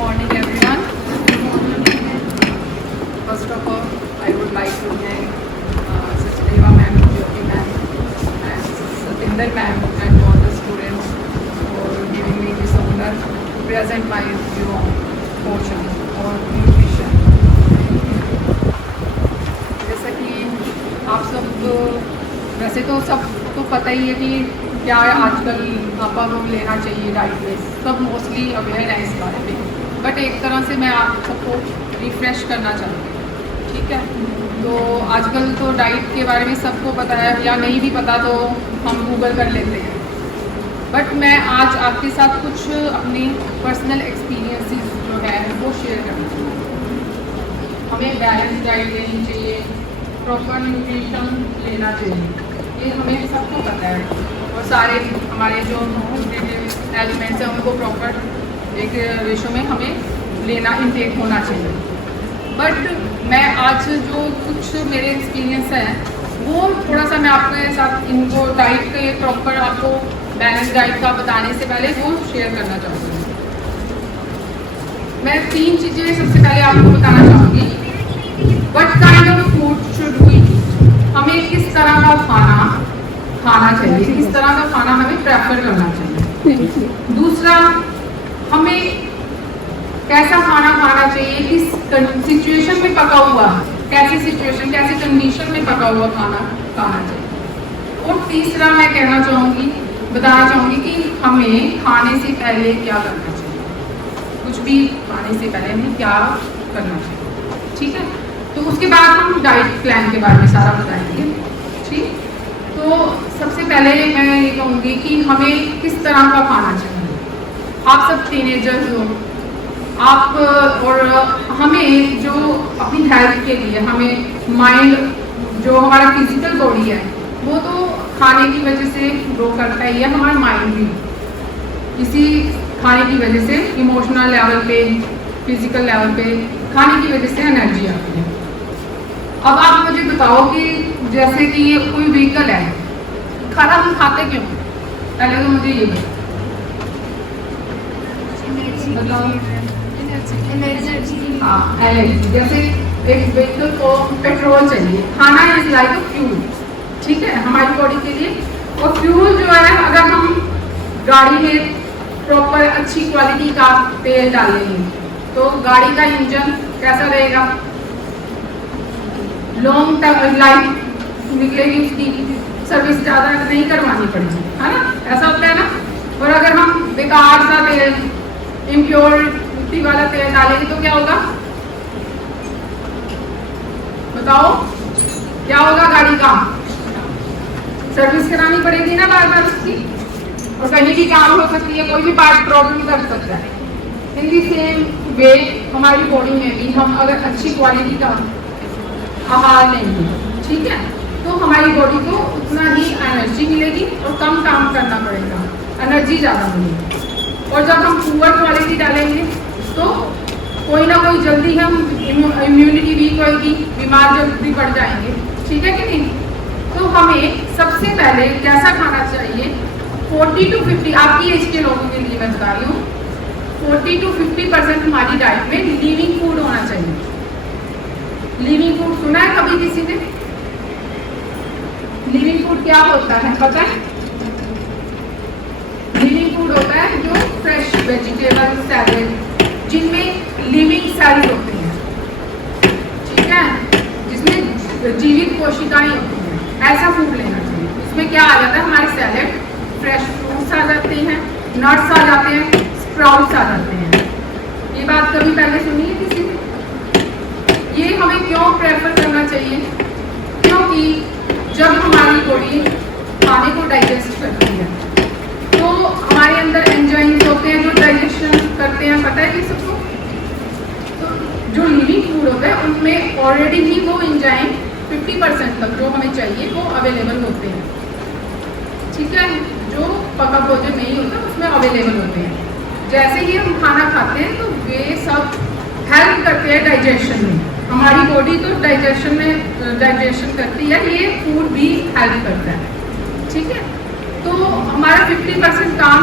morning, everyone. First of all, I would like to thank Sachdeva ma'am, Jyoti ma'am, and Satinder ma'am, and all the students for giving me this honor to present my view on portion or nutrition. जैसा कि आप सब वैसे तो सबको पता ही है कि क्या आजकल आपा को लेना चाहिए डाइट में, सब मोस्टली अवेयर है इस बारे में, बट एक तरह से मैं आप सबको रिफ़्रेश करना चाहती हूँ। ठीक है, तो आजकल तो डाइट के बारे में सबको पता है, या नहीं भी पता तो हम गूगल कर लेते हैं, बट मैं आज आपके साथ कुछ अपनी पर्सनल एक्सपीरियंसेस जो है वो शेयर करना चाहूँ। हमें बैलेंस डाइट लेनी चाहिए, प्रॉपर न्यूट्रिशन लेना चाहिए, ये हमें सबको पता है, और सारे हमारे जो एलिमेंट्स हैं उनको प्रॉपर एक रेशो में हमें लेना, इनटेक होना चाहिए। बट मैं आज जो कुछ मेरे एक्सपीरियंस हैं वो थोड़ा सा मैं आपके साथ इनको डाइट के प्रॉपर आपको बैलेंस डाइट का बताने से पहले वो शेयर करना चाहूँगी। मैं 3 चीज़ें सबसे पहले आपको बताना चाहूँगी। What kind of food should we eat, हमें किस तरह का खाना चाहिए, किस तरह का खाना हमें प्रेफर करना चाहिए। दूसरा, हमें कैसा खाना खाना चाहिए, किस सिचुएशन में पका हुआ, कैसी सिचुएशन, कैसी कंडीशन में पका हुआ खाना खाना चाहिए। और तीसरा मैं बताना चाहूँगी कि हमें खाने से पहले क्या करना चाहिए, कुछ भी खाने से पहले हमें क्या करना चाहिए। ठीक है, तो उसके बाद हम डाइट प्लान के बारे में सारा बताएंगे। ठीक, तो सबसे पहले मैं ये कहूँगी कि हमें किस तरह का खाना चाहिए। आप सब टीनेजर्स हो, आप और हमें जो अपनी हेल्थ के लिए, हमें माइंड जो हमारा फिजिकल बॉडी है वो तो खाने की वजह से ग्रो करता ही है, हमारा माइंड भी इसी खाने की वजह से इमोशनल लेवल पे, फिजिकल लेवल पे खाने की वजह से एनर्जी आती है। अब आप मुझे बताओ कि जैसे कि ये कोई व्हीकल है, खाना हम खाते क्यों, पहले तो मुझे ये बताओ। हाँ, एनर्जी। जैसे एक व्हीकल को पेट्रोल चाहिए, खाना इज लाइक अ फ्यूल, ठीक है, हमारी बॉडी के लिए। और फ्यूल जो है, अगर हम गाड़ी में प्रॉपर अच्छी क्वालिटी का तेल डालेंगे तो गाड़ी का इंजन कैसा रहेगा, लॉन्ग लाइफ निकलेगी, उसकी सर्विस ज़्यादा नहीं करवानी पड़ेगी, है ना, ऐसा होता है ना। और अगर हम बेकार सा तेल, इम्प्योरिटी वाला तेल डालेंगे तो क्या होगा, बताओ क्या होगा, गाड़ी का सर्विस करानी पड़ेगी ना बार बार उसकी, और कहीं भी काम हो सकती है, कोई भी पार्ट प्रॉब्लम कर सकता है। इन दी सेम वे हमारी बॉडी में भी हम अगर अच्छी क्वालिटी का आहार लेंगे, ठीक है, तो हमारी बॉडी को उतना ही एनर्जी मिलेगी और कम काम करना पड़ेगा, एनर्जी ज़्यादा मिलेगी। और जब हम पुअर क्वालिटी डालेंगे तो कोई ना कोई जल्दी हम इम्यूनिटी वीक होगी, बीमार जल्दी पड़ जाएंगे, ठीक है कि नहीं। तो हमें सबसे पहले कैसा खाना चाहिए, 40 to 50, आपकी एज के लोगों के लिए मैं बता रही हूँ, 40 to 50% हमारी डाइट में लिविंग फूड होना चाहिए। लिविंग फूड सुना है कभी किसी ने? लिविंग फूड क्या होता है पता है? लिविंग फूड होता है जो फ्रेश वेजिटेबल, सैलेड, जिनमें लिविंग सेल्स होते हैं, ठीक है, जिसमें जीवित कोशिकाएं होती हैं, ऐसा फूड लेना चाहिए। उसमें क्या आ जाता है, हमारे सैलेड, फ्रेश फ्रूट्स आ जाते हैं, नट्स आ जाते हैं, स्प्राउट्स आ जाते हैं। ये बात कभी पहले सुनी है किसी ने? ये हमें क्यों प्रेफर करना चाहिए, क्योंकि जब हमारी बॉडी खाने को डाइजेस्ट करती है तो हमारे अंदर एंजाइम्स होते हैं जो डाइजेशन करते हैं, पता है कि सबको। तो जो लिविंग फूड होता है उनमें ऑलरेडी ही वो एंजाइम 50% तक जो हमें चाहिए वो अवेलेबल होते हैं, ठीक है, जो पका भोजन नहीं होता उसमें अवेलेबल होते हैं। जैसे ही हम खाना खाते हैं तो वे सब हेल्प करते हैं डाइजेशन में, हमारी बॉडी तो डाइजेशन करती है, ये फूड भी हेल्प करता है, ठीक है। तो हमारा 50% काम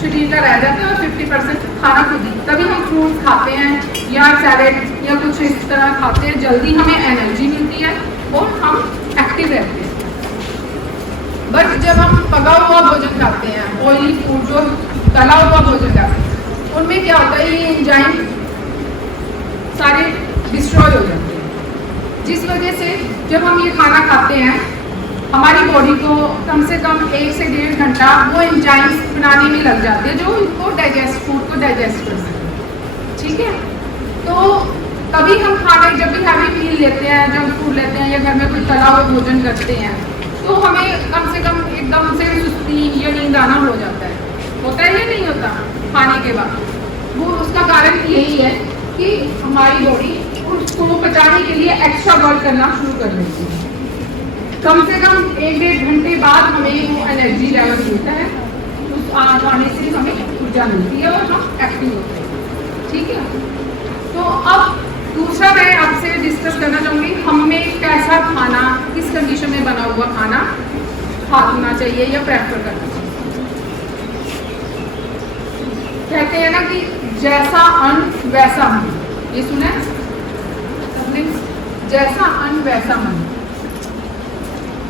शरीर का रह जाता है और 50% खाना खुद ही। तभी हम फ्रूट्स खाते हैं या सैलेड या कुछ इस तरह खाते हैं, जल्दी हमें एनर्जी मिलती है और हम एक्टिव रहते हैं। बट जब हम पका हुआ भोजन खाते हैं, ऑयली फूड, जो तला हुआ भोजन खाते हैं, उनमें क्या होता है, ये एंजाइम सारे डिस्ट्रॉय हो जाते हैं, जिस वजह से जब हम ये खाना खाते हैं हमारी बॉडी को कम से कम 1 से 1.5 घंटा वो एंजाइम्स बनाने में लग जाते हैं जो इनको फूड को डाइजेस्ट कर सकें। ठीक है, तो कभी हम खाने जब भी हैवी मील लेते हैं, जंक फूड लेते हैं या घर में कोई तला हुआ भोजन करते हैं, तो हमें कम से कम एकदम से सुस्ती या नींद आना हो जाता है। होता है या नहीं होता खाने के बाद? वो उसका कारण यही है कि हमारी बॉडी उसको पचाने के लिए एक्स्ट्रा वर्क करना शुरू कर देती है। कम से कम 1-1.5 घंटे बाद हमें वो एनर्जी लेवल मिलता है, उस खाने से हमें ऊर्जा मिलती है और हम एक्टिव होते हैं। ठीक है, तो अब दूसरा मैं आपसे डिस्कस करना चाहूँगी, हमें कैसा खाना, किस कंडीशन में बना हुआ खाना खाना चाहिए या प्रेफर करना चाहिए। कहते हैं ना कि जैसा अन्न वैसा मन, ये सुना है सबने? जैसा अन्न वैसा मन।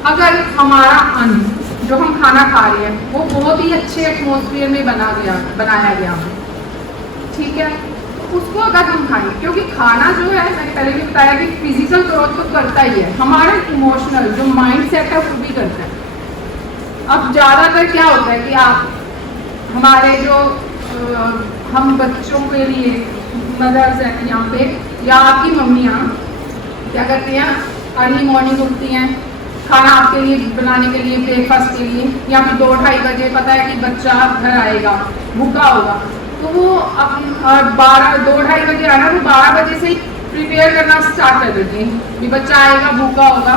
अगर हमारा अन्न जो हम खाना खा रहे हैं वो बहुत ही अच्छे एटमॉस्फेयर में बनाया गया है, ठीक है, तो उसको अगर हम खाएं, क्योंकि खाना जो है मैंने पहले भी बताया कि फिजिकल ग्रोथ तो करता ही है, हमारा इमोशनल जो माइंड सेट है वो भी करता है। अब ज़्यादातर क्या होता है कि आप हमारे जो हम बच्चों के लिए मदर्स हैं यहाँ पे या आपकी मम्मियाँ क्या करती हैं, अर्ली मॉर्निंग उठती हैं, खाना आपके लिए बनाने के लिए, ब्रेकफास्ट के लिए, या फिर 2-2:30 बजे पता है कि बच्चा घर आएगा, भूखा होगा, तो वो अब 2-2:30 बजे आना, वो 12 बजे से ही प्रिपेयर करना स्टार्ट कर देती हैं कि बच्चा आएगा, भूखा होगा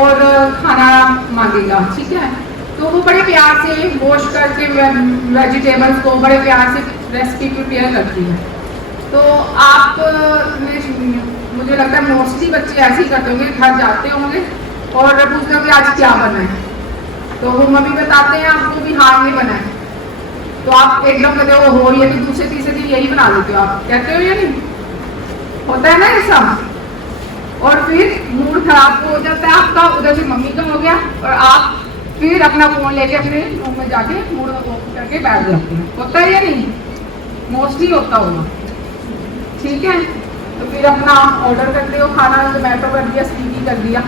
और खाना मांगेगा। ठीक है, तो वो बड़े प्यार से वॉश करके वेजिटेबल्स को बड़े प्यार से रेसिपी प्रिपेयर करती है। तो आप मुझे लगता है मोस्टली बच्चे ऐसे ही करते होंगे, घर जाते होंगे और पूछते हो कि आज क्या बना है, तो वो मम्मी बताते हैं आपको भी हाँ ये बना है, तो आप एकदम कहते हो हो ये, तो दूसरे तीसरे दिन यही बना लेते हो, आप कहते हो या नहीं? होता है ना ऐसा, और फिर मूड खराब हो जाता है आपका, उधर से मम्मी का हो गया और आप फिर अपना फोन लेके अपने रूम में जाके मूड ऑफ करके बैठ जाते हैं। होता है या नहीं? मोस्टली होता होगा। ठीक है, तो फिर अपना ऑर्डर करते हो खाना, जोमेटो कर दिया, स्विगी कर दिया,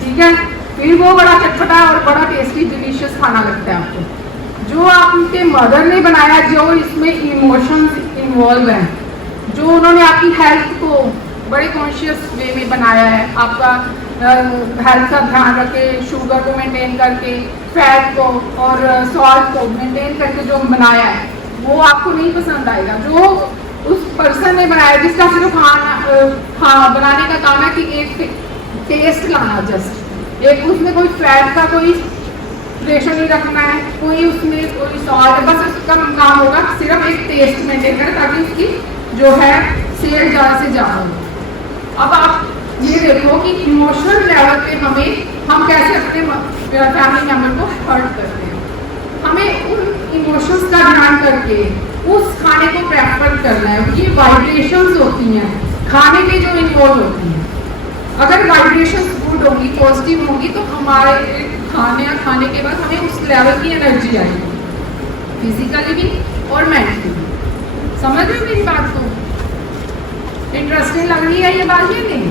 ठीक है, फिर वो बड़ा चटपटा और बड़ा टेस्टी डिलीशियस खाना लगता है आपको, जो आपके मदर ने बनाया, जो इसमें इमोशंस इन्वॉल्व हैं, जो उन्होंने आपकी हेल्थ को बड़े कॉन्शियस वे में बनाया है, आपका हेल्थ का ध्यान रखे, शुगर को मेंटेन करके, फैट को और सॉल्ट को मेंटेन करके जो बनाया है, वो आपको नहीं पसंद आएगा। जो उस पर्सन ने बनाया, जिसका सिर्फ खाना बनाने का काम है कि एक टेस्ट लाना, जस्ट एक उसमें कोई फैट का कोई प्रेशर नहीं रखना है, कोई उसमें कोई सॉल्ट, बस उसका काम होगा सिर्फ एक टेस्ट मेंटेन करें ताकि उसकी जो है सेल ज़्यादा से ज़्यादा हो। अब आप ये देखो कि इमोशनल लेवल पे हम कैसे अपने फैमिली मेम्बर को हर्ट करते हैं। हमें उन इमोशंस का ध्यान करके उस खाने को प्रेफर करना है। ये वाइब्रेशंस होती हैं खाने में जो इन्वॉल्व होती हैं, अगर वाइब्रेशंस गुड होगी, पॉजिटिव होगी, तो हमारे खाने के बाद हमें उस लेवल की एनर्जी आएगी, फिजिकली भी और मेंटली भी। समझ रहे हो मेरी बात को? इंटरेस्टिंग लग रही है ये बात या नहीं?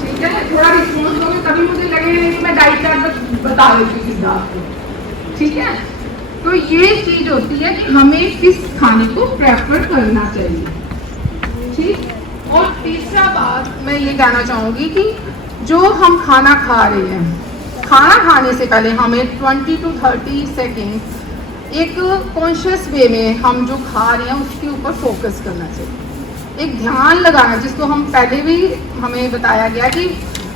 ठीक है, थोड़ा रिस्पॉन्स दोगे तभी मुझे लगेगा कि मैं डाइट चार्ट बता देती हूँ सीधा आपको। ठीक है, तो ये चीज होती है कि हमें किस खाने को प्रेफर करना चाहिए। ठीक, और तीसरा बात मैं ये कहना चाहूँगी कि जो हम खाना खा रहे हैं, खाना खाने से पहले हमें 20 to 30 सेकेंड एक कॉन्शियस वे में हम जो खा रहे हैं उसके ऊपर फोकस करना चाहिए, एक ध्यान लगाना, जिसको हम पहले भी हमें बताया गया कि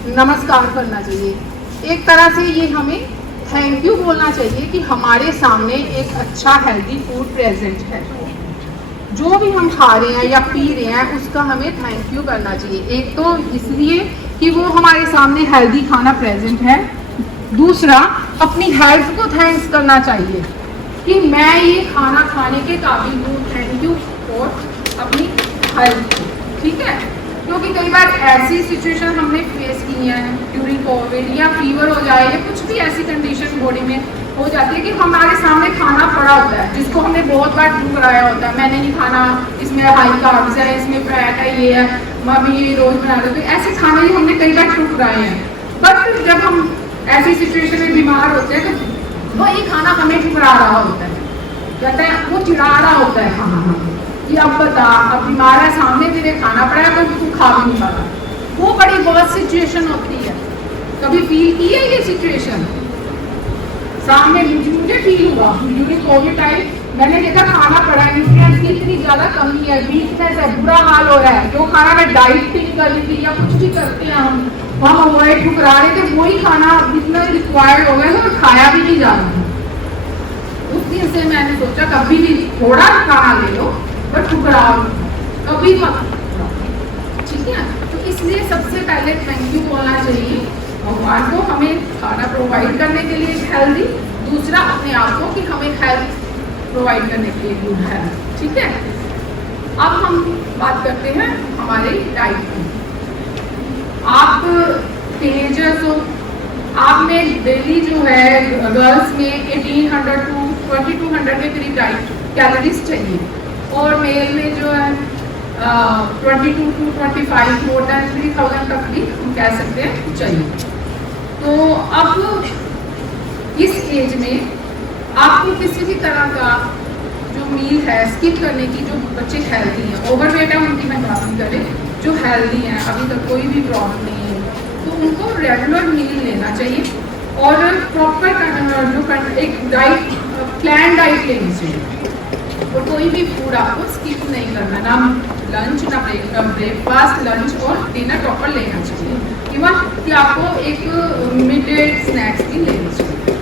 नमस्कार करना चाहिए। एक तरह से ये हमें थैंक यू बोलना चाहिए कि हमारे सामने एक अच्छा हेल्दी फूड प्रेजेंट है, जो भी हम खा रहे हैं या पी रहे हैं उसका हमें थैंक यू करना चाहिए। एक तो इसलिए कि वो हमारे सामने हेल्दी खाना प्रेजेंट है, दूसरा अपनी हेल्थ को थैंक्स करना चाहिए कि मैं ये खाना खाने के काबिल हूँ, थैंक यू फॉर अपनी हेल्थ। ठीक है, क्योंकि कई बार ऐसी सिचुएशन हमने फेस की है ड्यूरिंग कोविड, या फीवर हो जाए या कुछ भी ऐसी कंडीशन बॉडी में हो जाती है कि हमारे सामने खाना पड़ा होता है जिसको हमने बहुत बार ठुकराया होता है, मैंने नहीं खाना, इसमें हाई कार्ब्स है, इसमें फैट है, ये है, मम्मी ये रोज बना देते, ऐसे खाने ही हमने कई बार ठुकराए हैं। बट जब हम ऐसी सिचुएशन में बीमार होते हैं तो वही खाना हमें ठुकरा रहा होता है, कहते हैं वो चिढ़ा रहा होता है खाना हमें कि अब बता, अब बीमार है, सामने मेरे खाना पड़ा है तो तू खा भी नहीं पा रहा। वो बड़ी बहुत सिचुएशन होती है। कभी फील की है ये सिचुएशन? सामने मुझे फील हुआ ड्यूरिंग कोविड टाइम, मैंने देखा खाना पड़ा है, न्यूट्रिएंट्स की इतनी ज़्यादा कमी है, वीकनेस है, बुरा हाल हो रहा है, जो खाना मैं डाइट भी कर रही थी या कुछ भी करते हैं हम अवॉइड ठुकरा रहे थे, वही खाना जितना रिक्वायर्ड हो गया और खाया भी नहीं जा रहा। उस दिन से मैंने सोचा कभी भी थोड़ा खाना ले लो बट ठुकराओ कभी मत, ठीक है। तो इसलिए सबसे पहले थैंक यू बोलना चाहिए भगवान को हमें खाना प्रोवाइड करने के लिए हेल्दी, दूसरा अपने आप को कि हमें हेल्थ प्रोवाइड करने के लिए गुड हेल्थ। ठीक है, अब हम बात करते हैं हमारे डाइट की। आप टीनेजर्स हो, आप में डेली जो है गर्ल्स में 1800 टू 2200 के करीब डाइट कैलोरीज चाहिए, और मेल में जो है 22 टू 25 मोर देन 3000 तक भी हम कह सकते हैं चाहिए। तो अब इस एज में आपको किसी भी तरह का जो मील है स्किप करने की, जो बच्चे हेल्दी हैं, ओवरवेट है उनकी मैं बात नहीं करें, जो हेल्दी हैं अभी तक कोई भी प्रॉब्लम नहीं है, तो उनको रेगुलर मील लेना चाहिए और प्रॉपर जो एक डाइट प्लान डाइट लेनी चाहिए। और कोई भी फूड आपको स्किप नहीं करना, ना लंच ना ब्रेकफास्ट, लंच और डिनर प्रॉपर लेना चाहिए। इवन कि आपको एक मिड डे स्नैक्स भी लेनी चाहिए।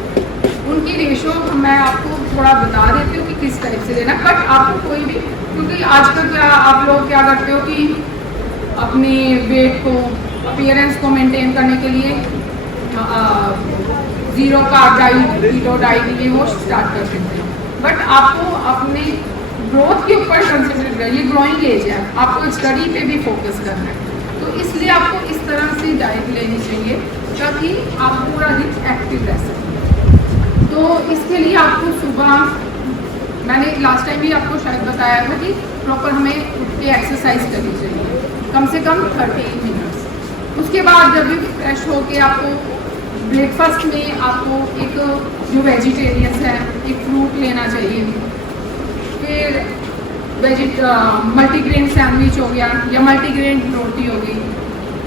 उनकी रेशो मैं आपको थोड़ा बता देती हूँ कि किस टाइप से लेना, बट आपको कोई भी, क्योंकि आजकल क्या आप लोग क्या करते हो कि अपने वेट को, अपीयरेंस को मेंटेन करने के लिए zero carb diet, keto diet ये वो स्टार्ट कर देते हैं, बट आपको अपने ग्रोथ के ऊपर कंसंट्रेट करना, ये ग्रोइंग एज है, आपको स्टडी पे भी फोकस करना है, तो इसलिए आपको इस तरह से डाइट लेनी चाहिए ताकि आप पूरा दिन एक्टिव रह सकें। तो इसके लिए आपको सुबह, मैंने लास्ट टाइम भी आपको शायद बताया था कि प्रॉपर हमें उठ के एक्सरसाइज करनी चाहिए कम से कम 30 मिनट्स। उसके बाद जब भी फ्रेश होके आपको ब्रेकफास्ट में आपको एक जो वेजिटेरियंस है एक फ्रूट लेना चाहिए, फिर मल्टीग्रेन सैंडविच हो गया या मल्टीग्रेन रोटी हो गई,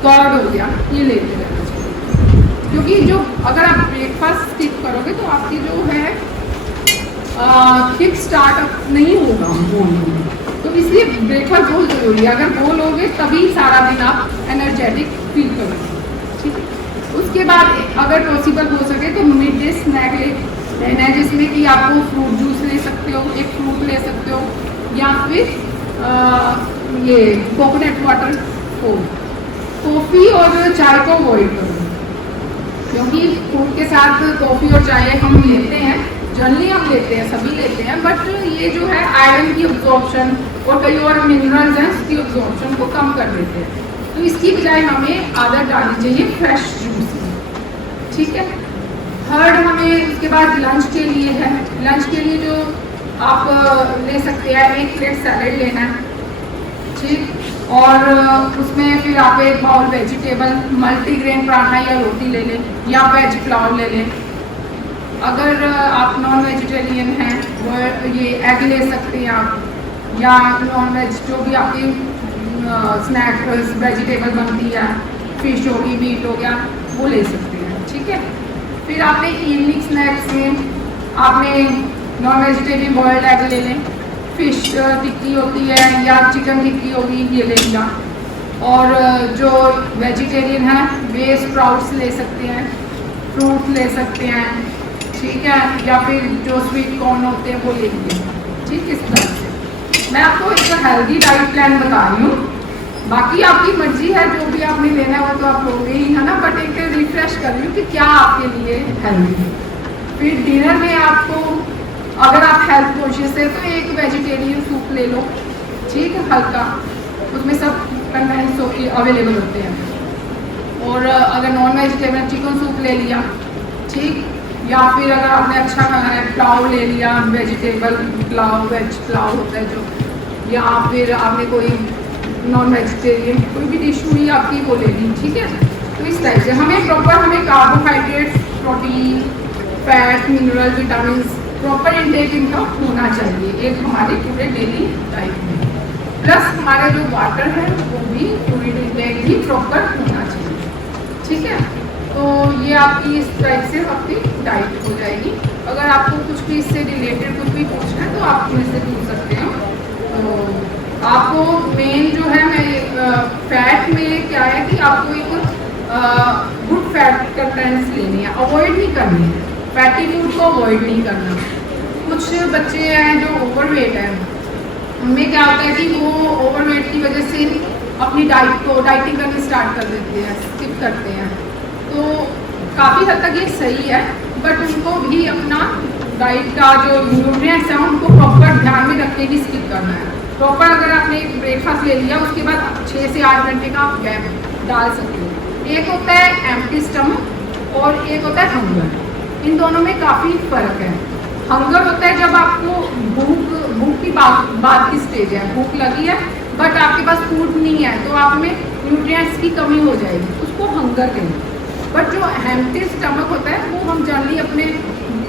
कर्ड हो गया, ये लेते रहना चाहिए। क्योंकि जो अगर आप ब्रेकफास्ट स्किप करोगे तो आपकी जो है किक स्टार्ट नहीं होगा बोलने में, तो इसलिए ब्रेकफास्ट बहुत ज़रूरी है। अगर बोलोगे तभी सारा दिन आप एनर्जेटिक फील करोगे, ठीक है। उसके बाद अगर पॉसिबल हो सके तो मिड डे स्नैक लेना है, जिसमें कि आपको फ्रूट जूस ले सकते हो, एक फ्रूट ले सकते हो, या फिर ये कोकोनट वाटर हो। कॉफ़ी और चाय को अवॉइड करो, क्योंकि फूड के साथ कॉफ़ी और चाय हम लेते हैं, जनरली हम लेते हैं, सभी लेते हैं, बट ये जो है आयरन की अब्जॉर्प्शन और कई और मिनरल्स हैं उसकी अब्जॉर्प्शन को कम कर देते हैं, तो इसकी बजाय हमें आदत डालनी चाहिए फ्रेश जूस की, ठीक है। थर्ड हमें उसके बाद लंच के लिए है, लंच के लिए जो आप ले सकते हैं, एक प्लेट सैलेड लेना है, ठीक, और उसमें फिर आप एक बाउल वेजिटेबल मल्टीग्रेन पराठा या रोटी ले लें, या वेज पुलाव ले लें। अगर आप नॉन वेजिटेरियन हैं वो ये एग ले सकते हैं आप, या नॉन वेज जो भी आपकी स्नैक वेजिटेबल बनती है, फिश होगी, मीट हो गया, वो ले सकते हैं, ठीक है। फिर आपने इवनिंग स्नैक्स में आपने नॉन वेजिटेरियन बॉयल्ड एग ले लें, फिश टिक्की होती है या चिकन टिक्की होगी, ये ले लिया। और जो वेजिटेरियन है वे स्प्राउट्स ले सकते हैं, फ्रूट ले सकते हैं, ठीक है, या फिर जो स्वीट कॉर्न होते हैं वो ले लिए, ठीक। इस तरह से मैं आपको एक हेल्दी डाइट प्लान बता रही हूँ, बाकी आपकी मर्जी है, जो भी आपने लेना है वो तो आप लोगे ही है ना, बट एक रिफ्रेश कर लूँ कि क्या आपके लिए हेल्दी है। फिर डिनर में आपको अगर आप हेल्थ कॉन्शियस है तो एक वेजिटेरियन सूप ले लो, ठीक है, हल्का, उसमें सब कंटेंट्स अवेलेबल होते हैं। और अगर नॉन वेजिटेबल चिकन सूप ले लिया, ठीक, या फिर अगर आपने अच्छा खाना है पुलाव ले लिया, वेजिटेबल पुलाव, वेज पुलाव होता है जो, या फिर आपने कोई नॉन वेजिटेरियन कोई भी डिश हुई आपकी वो ले ली, ठीक है। तो इस टाइप से हमें प्रॉपर हमें carbohydrates, protein, fat, mineral, vitamin proper intake इनका होना चाहिए एक हमारे पूरे डेली लाइफ में। प्लस हमारा जो वाटर है वो भी पूरी इंटेक भी प्रॉपर होना चाहिए, ठीक है। तो ये आपकी इस टाइप से आपकी डाइट हो जाएगी। अगर आपको कुछ भी इससे रिलेटेड कुछ भी पूछना है तो आप मुझसे पूछ सकते हो। तो आपको मेन जो है मैं फैट में क्या है कि आपको एक गुड फैट कंटेंट्स लेनी है, अवॉइड नहीं करनी है, फैटी फूड को अवॉइड नहीं करना। कुछ बच्चे हैं जो ओवरवेट हैं, उनमें क्या होता है कि वो ओवरवेट की वजह से अपनी डाइटिंग करनी स्टार्ट कर देते हैं, स्किप करते हैं। तो काफ़ी हद तक ये सही है, बट उनको भी अपना डाइट का जो न्यूट्रिएंट्स हैं उनको प्रॉपर ध्यान में रख के भी स्किप करना है। प्रॉपर अगर आपने ब्रेकफास्ट ले लिया उसके बाद 6 से 8 घंटे का आप गैप डाल सकते हो। एक होता है एम्प्टी स्टमक और एक होता है हंगर। इन दोनों में काफ़ी फ़र्क है। हंगर होता है जब आपको भूख की बात की स्टेज है, भूख लगी है बट आपके पास फूड नहीं है तो आप में न्यूट्रिएंट्स की कमी हो जाएगी, उसको हंगर कहेंगे। बट जो एम्प्टी स्टमक होता है वो हम जनरली अपने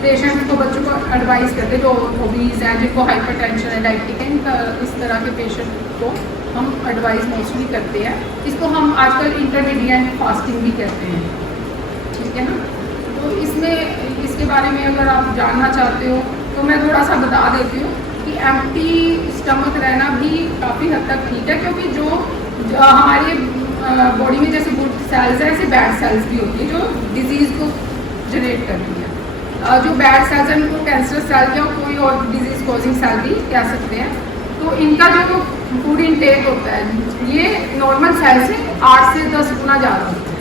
पेशेंट्स को, बच्चों को एडवाइस करते हैं जो ओबीज हैं, जिनको हाइपरटेंशन है, डायबिटिक है, इस तरह के पेशेंट को हम एडवाइस मोस्टली करते हैं। इसको हम आजकल इंटरमीडिएट फास्टिंग भी कहते हैं, ठीक है ना। तो इसमें इसके बारे में अगर आप जानना चाहते हो तो मैं थोड़ा सा बता देती हूँ कि एम्प्टी स्टमक रहना भी काफ़ी हद तक ठीक है, क्योंकि जो हमारे बॉडी में जैसे गुड सेल्स हैं ऐसे बैड सेल्स भी होती है जो डिजीज़ को जनरेट करती है। जो बैड सेल्स हैं उनको कैंसर सेल या कोई और डिजीज़ कॉजिंग सेल भी कह सकते हैं। तो इनका जो फूड इंटेक होता है ये नॉर्मल सेल से 8 से 10 गुना ज़्यादा होता है।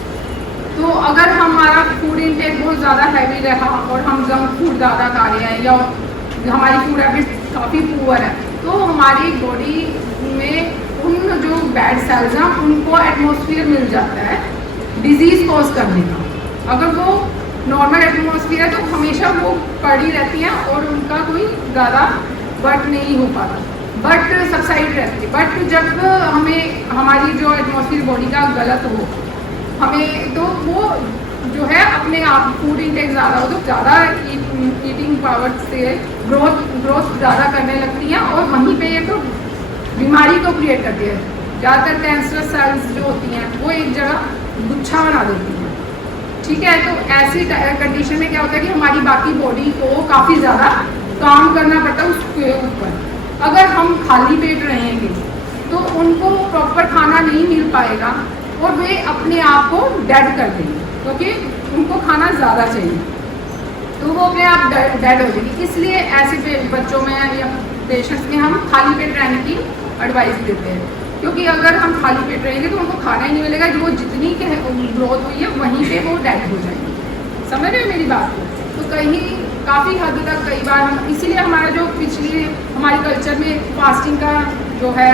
तो अगर हमारा फूड इंटेक बहुत ज़्यादा हैवी रहा और हम जंक फूड ज़्यादा खा रहे हैं या हमारी फूड हैबिट काफ़ी पुअर है तो हमारी बॉडी में उन जो बैड सेल्स हैं उनको एटमॉस्फेयर मिल जाता है डिजीज़ कॉज करने का। अगर वो नॉर्मल एटमॉस्फेयर है तो हमेशा वो पड़ी रहती हैं और उनका कोई ज़्यादा बट नहीं हो पाता, बट सबसाइड रहती है। बट जब हमें हमारी जो एटमॉस्फेयर बॉडी का गलत हो हमें तो वो जो है अपने आप फूड इंटेक ज़्यादा हो तो ज़्यादा ईटिंग पावर से ग्रोथ ज़्यादा करने लगती हैं और वहीं पे ये तो बीमारी को क्रिएट करती है। ज़्यादातर कैंसर सेल्स जो होती हैं वो एक जगह गुच्छा बना देती हैं, ठीक है। तो ऐसी कंडीशन में क्या होता है कि हमारी बाकी बॉडी को काफ़ी ज़्यादा काम करना पड़ता है उसके ऊपर। अगर हम खाली पेट रहेंगे तो उनको प्रॉपर खाना नहीं मिल पाएगा और वे अपने आप को डेड कर देंगे, क्योंकि उनको खाना ज़्यादा चाहिए तो वो अपने आप डेड हो जाएगी। इसलिए ऐसे बच्चों में या पेशेंट्स में हम खाली पेट रहने की एडवाइस देते हैं, क्योंकि अगर हम खाली पेट रहेंगे तो उनको खाना ही नहीं मिलेगा, जो जितनी ग्रोथ हुई है वहीं पे वो डेड हो जाएंगे। समझ रहे हो मेरी बात को? तो कहीं काफ़ी हद तक कई बार हम इसीलिए हमारा जो पिछले हमारे कल्चर में फास्टिंग का जो है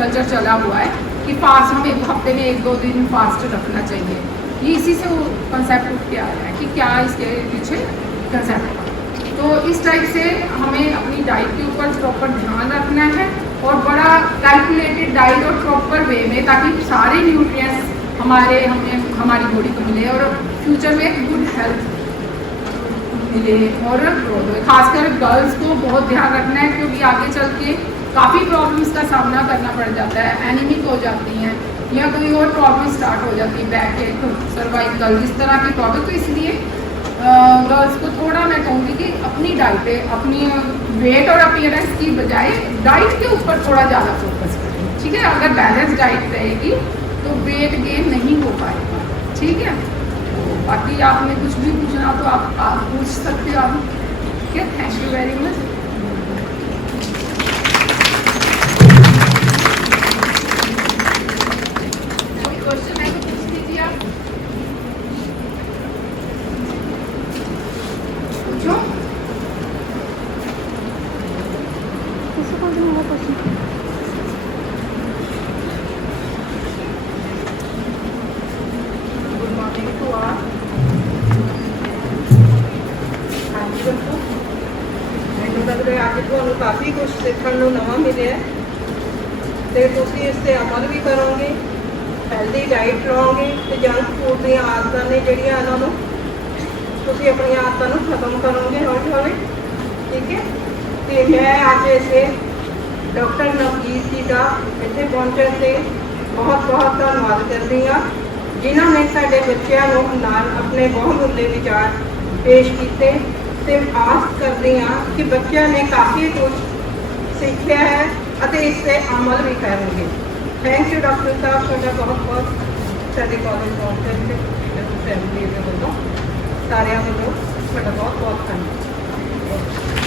कल्चर चला हुआ है कि फास्ट हम एक हफ्ते में 1-2 दिन फास्ट रखना चाहिए। ये इसी से वो कंसेप्ट उठ के आ रहा है कि क्या इसके पीछे कंसेप्ट। तो इस टाइप से हमें अपनी डाइट के ऊपर प्रॉपर ध्यान रखना है और बड़ा कैलकुलेटेड डाइट और प्रॉपर वे में, ताकि सारे न्यूट्रिएंट्स हमारी बॉडी को मिले और फ्यूचर में गुड हेल्थ मिले और ग्रोथ हो। खासकर गर्ल्स को बहुत ध्यान रखना है, क्योंकि आगे चल के काफ़ी प्रॉब्लम्स का सामना करना पड़ जाता है, एनीमिक हो जाती हैं या कोई और प्रॉब्लम स्टार्ट हो जाती है, बैक एक, सर्वाइकल, इस तरह की प्रॉब्लम। तो इसलिए गर्ल्स को थोड़ा मैं कहूँगी कि अपनी डाइट, अपनी वेट और अपीयरेंस की बजाय डाइट के ऊपर थोड़ा ज़्यादा फोकस करें, ठीक है। अगर बैलेंस डाइट रहेगी तो वेट गेन नहीं हो पाएगा, ठीक है। तो बाकी आपने कुछ भी पूछना तो आप पूछ सकते हो आप, ठीक है। Thank you very much. Question है तो पूछ लीजिए आप, पूछो। ਕਾਫੀ ਕੁਝ ਸਿੱਖਣ ਨੂੰ ਨਵਾਂ ਮਿਲਿਆ ਤੇ ਤੁਸੀਂ ਇਸ ਤੇ ਅਮਲ ਵੀ ਕਰੋਗੇ, ਹੈਲਦੀ ਡਾਈਟ ਲਓਗੇ ਤੇ ਜੰਕ ਫੂਡ ਦੀਆਂ ਆਦਤਾਂ ਨੇ ਜਿਹੜੀਆਂ ਇਹਨਾਂ ਨੂੰ ਤੁਸੀਂ ਆਪਣੀਆਂ ਆਦਤਾਂ ਨੂੰ ਖਤਮ ਕਰੋਗੇ ਹੌਲੀ ਹੌਲੀ। ਠੀਕ ਹੈ। ਤੇ ਮੈਂ ਅੱਜ ਇਸੇ ਡਾਕਟਰ ਨਵਜੀਤ ਜੀ ਦਾ ਇੱਥੇ ਪਹੁੰਚਣ ਤੇ ਬਹੁਤ ਬਹੁਤ ਧੰਨਵਾਦ ਕਰਦੀ ਹਾਂ, ਜਿਨ੍ਹਾਂ ਨੇ ਸਾਡੇ ਬੱਚਿਆਂ ਨੂੰ ਨਾਲ ਆਪਣੇ ਬਹੁਮੁੱਲੇ ਵਿਚਾਰ ਪੇਸ਼ ਕੀਤੇ ਤੇ ਆਸ ਕਰਦੀ ਹਾਂ ਕਿ ਬੱਚਿਆਂ ਨੇ ਕਾਫੀ ਕੁਝ ਸਿੱਖਿਆ ਹੈ ਅਤੇ ਇਸ ਤੇ ਅਮਲ ਵੀ ਕਰਨਗੇ। ਥੈਂਕ ਯੂ ਡਾਕਟਰ ਸਾਹਿਬ, ਤੁਹਾਡਾ ਬਹੁਤ ਬਹੁਤ ਸਾਡੇ ਕਾਲਜ ਪਹੁੰਚਣ ਤੇ ਫੈਮਿਲੀ ਦੇ ਵੱਲੋਂ ਸਾਰਿਆਂ ਵੱਲੋਂ ਤੁਹਾਡਾ ਬਹੁਤ ਬਹੁਤ ਧੰਨਵਾਦ।